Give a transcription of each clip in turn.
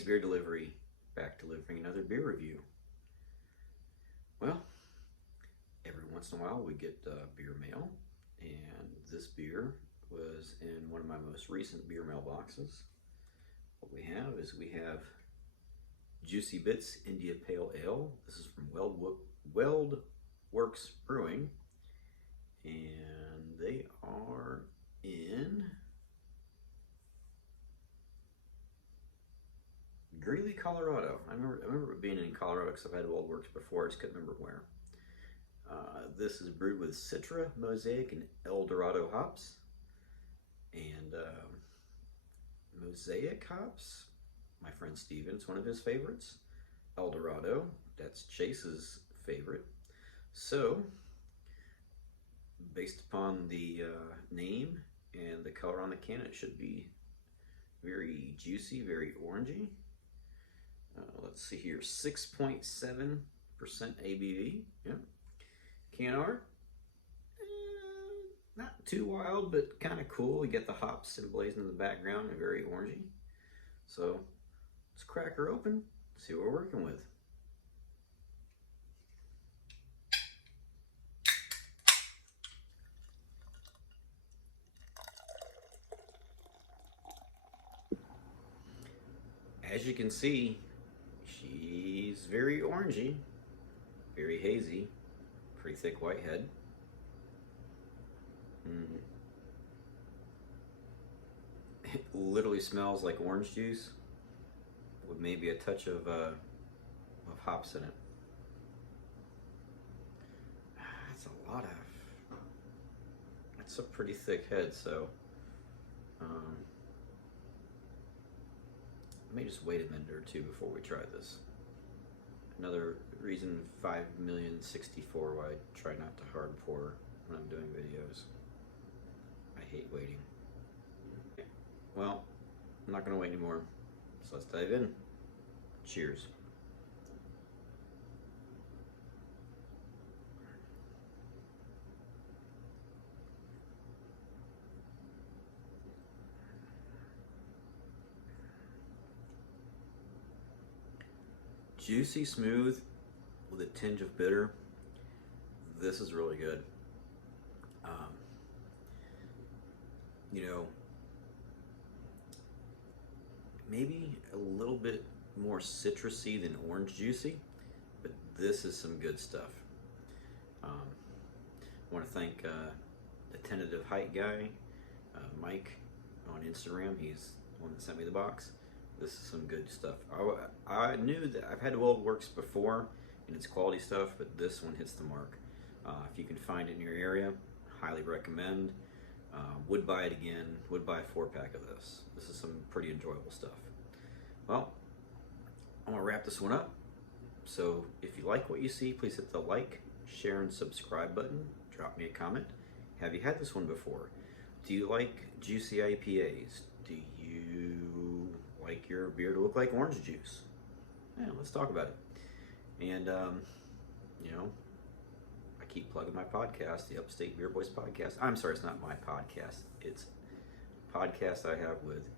Wayne's Beer Delivery, back delivering another beer review. Well, every once in a while we get beer mail, and this beer was in one of my most recent beer mail boxes. What we have Juicy Bits India Pale Ale. This is from Weldwerks Brewing, and they are in Greely, Colorado. I remember it being in Colorado because I've had Weldwerks before. I just couldn't remember where. This is brewed with Citra, Mosaic, and El Dorado hops. And Mosaic hops, my friend Steven, it's one of his favorites. El Dorado, that's Chase's favorite. So, based upon the name and the color on the can, it should be very juicy, very orangey. Let's see here, 6.7% ABV. Yeah. Can art, not too wild, but kind of cool. You get the hops emblazoned in the background and very orangey. So let's crack her open, see what we're working with. As you can see, she's very orangey, very hazy, pretty thick white head. It literally smells like orange juice with maybe a touch of hops in it. That's a pretty thick head, so I may just wait a minute or two before we try this. Another reason 5,000,064 why I try not to hard pour when I'm doing videos. I hate waiting. Well, I'm not going to wait anymore, so let's dive in. Cheers. Juicy, smooth, with a tinge of bitter. This is really good. You know, maybe a little bit more citrusy than orange juicy, but this is some good stuff. I want to thank the tentative height guy, Mike, on Instagram. He's the one that sent me the box. This is some good stuff. I knew that I've had Weldwerks before and it's quality stuff, but this one hits the mark. If you can find it in your area, highly recommend. Would buy it again, would buy a 4-pack of this. This is some pretty enjoyable stuff. Well, I'm gonna wrap this one up. So if you like what you see, please hit the like, share, and subscribe button. Drop me a comment. Have you had this one before? Do you like juicy IPAs? Do you like your beer to look like orange juice? Yeah, let's talk about it. And you know, I keep plugging my podcast, the Upstate Beer Boys podcast. I'm sorry, it's not my podcast. It's a podcast I have with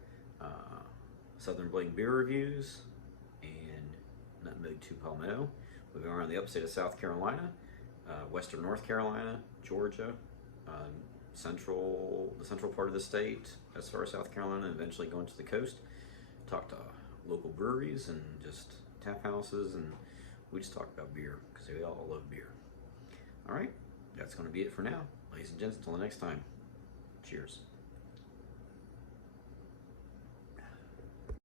Southern Bling Beer Reviews and Nutmeg 2 Palmetto. We've been around the upstate of South Carolina, western North Carolina, Georgia, the central part of the state, as far as South Carolina, and eventually going to the coast. Talk to local breweries and just tap houses, and we just talk about beer because we all love beer. All right, that's going to be it for now, ladies and gents. Until the next time, cheers.